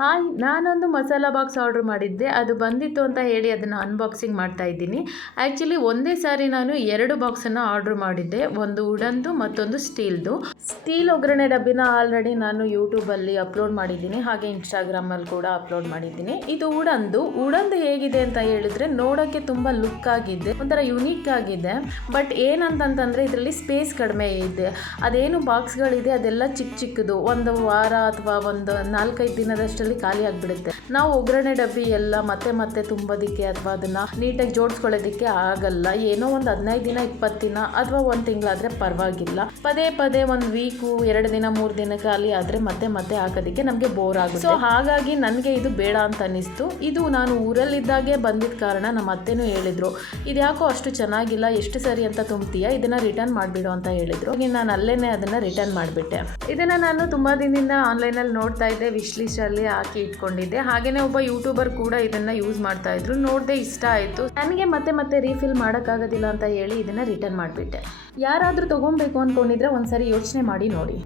Hi, ನಾನೊಂದು masala box order ಮಾಡಿದ್ದೆ. ಅದು ಬಂದಿತ್ತು ಅಂತ ಹೇಳಿ ಅದನ್ನು ಅನ್ಬಾಕ್ಸಿಂಗ್ ಮಾಡ್ತಾ ಇದ್ದೀನಿ. ಆ್ಯಕ್ಚುಲಿ ಒಂದೇ ಸಾರಿ ನಾನು 2 ಬಾಕ್ಸನ್ನು ಆರ್ಡ್ರ್ ಮಾಡಿದ್ದೆ, ಒಂದು ವುಡನ್ದು ಮತ್ತೊಂದು ಸ್ಟೀಲ್ದು. ಸ್ಟೀಲ್ ಒಗ್ಗರಣೆ ಡಬ್ಬಿನ ಆಲ್ರೆಡಿ ನಾನು ಯೂಟ್ಯೂಬಲ್ಲಿ ಅಪ್ಲೋಡ್ ಮಾಡಿದ್ದೀನಿ, ಹಾಗೆ ಇನ್ಸ್ಟಾಗ್ರಾಮಲ್ಲಿ ಕೂಡ ಅಪ್ಲೋಡ್ ಮಾಡಿದ್ದೀನಿ. ಇದು ವುಡನ್ದು ಹೇಗಿದೆ ಅಂತ ಹೇಳಿದ್ರೆ ನೋಡೋಕ್ಕೆ ತುಂಬ ಲುಕ್ ಆಗಿದೆ, ಒಂಥರ ಯುನೀಕ್ ಆಗಿದೆ. ಬಟ್ ಏನಂತಂತಂದರೆ ಇದರಲ್ಲಿ ಸ್ಪೇಸ್ ಕಡಿಮೆ ಇದೆ. ಅದೇನು ಬಾಕ್ಸ್ಗಳಿದೆ ಅದೆಲ್ಲ ಚಿಕ್ಕದು, ಒಂದು ವಾರ ಅಥವಾ ಒಂದು 4-5 ದಿನದಷ್ಟಲ್ಲಿ ಖಾಲಿ ಆಗಿಬಿಡುತ್ತೆ. ನಾವು ಒಗ್ಗರಣೆ ಡಬ್ಬಿ ಎಲ್ಲ ಮತ್ತೆ ತುಂಬೋದಕ್ಕೆ ಅಥವಾ ಅದನ್ನು ನೀಟಾಗಿ ಜೋಡಿಸ್ಕೊಳ್ಳೋದಕ್ಕೆ ಆಗಲ್ಲ. ಏನೋ ಒಂದು 15 ದಿನ 20 ದಿನ ಅಥವಾ 1 ತಿಂಗಳಾದರೆ ಪರವಾಗಿಲ್ಲ. ಪದೇ ಒಂದು ವೀಕು 2 ದಿನ 3 ದಿನ ಖಾಲಿ ಆದರೆ ಮತ್ತೆ ಹಾಕೋದಕ್ಕೆ ನಮಗೆ ಬೋರ್ ಆಗುತ್ತೆ. ಸೊ ಹಾಗಾಗಿ ನನಗೆ ಇದು ಬೇಡ ಅಂತ ಅನ್ನಿಸ್ತು. ಇದು ನಾನು ಊರಲ್ಲಿದ್ದಾಗೆ ಬಂದಿದ್ದ ಕಾರಣ ನಮ್ಮ ಅತ್ತೆನೂ ಹೇಳಿದ್ರು, ಇದ್ಯಾಕೋ ಅಷ್ಟು ಚೆನ್ನಾಗಿಲ್ಲ, ಎಷ್ಟು ಸರಿ ಅಂತ ತುಂಬ್ತೀಯಾ, ಇದನ್ನು ರಿಟರ್ನ್ ಮಾಡಿಬಿಡು ಅಂತ ಹೇಳಿದ್ರು. ನಾನು ಅಲ್ಲೇನೆ ಅದನ್ನು ರಿಟರ್ನ್ ಮಾಡಿಬಿಟ್ಟೆ. ಇದನ್ನು ನಾನು ತುಂಬ ದಿನದಿಂದ ಆನ್ಲೈನಲ್ಲಿ ನೋಡ್ತಾ ಇದ್ದೆ, ವಿಶ್ ಲಿಸ್ಟಲ್ಲಿ ಹಾಕಿ ಇಟ್ಕೊಂಡಿದ್ದೆ. ಹಾಗೆಯೇ ಒಬ್ಬ ಯೂಟ್ಯೂಬರ್ ಕೂಡ ಇದನ್ನು ಯೂಸ್ ಮಾಡ್ತಾ ಇದ್ರು, ನೋಡಿದೆ ಇಷ್ಟ ಆಯಿತು. ನನಗೆ ಮತ್ತೆ ರೀಫಿಲ್ ಮಾಡೋಕ್ಕಾಗೋದಿಲ್ಲ ಅಂತ ಹೇಳಿ ಇದನ್ನು ರಿಟರ್ನ್ ಮಾಡಿಬಿಟ್ಟೆ. ಯಾರಾದರೂ ತೊಗೊಬೇಕು ಅಂದ್ಕೊಂಡಿದ್ರೆ ಒಂದ್ಸರಿ ಯೋಚನೆ ಮಾಡಿ ನೋಡಿ.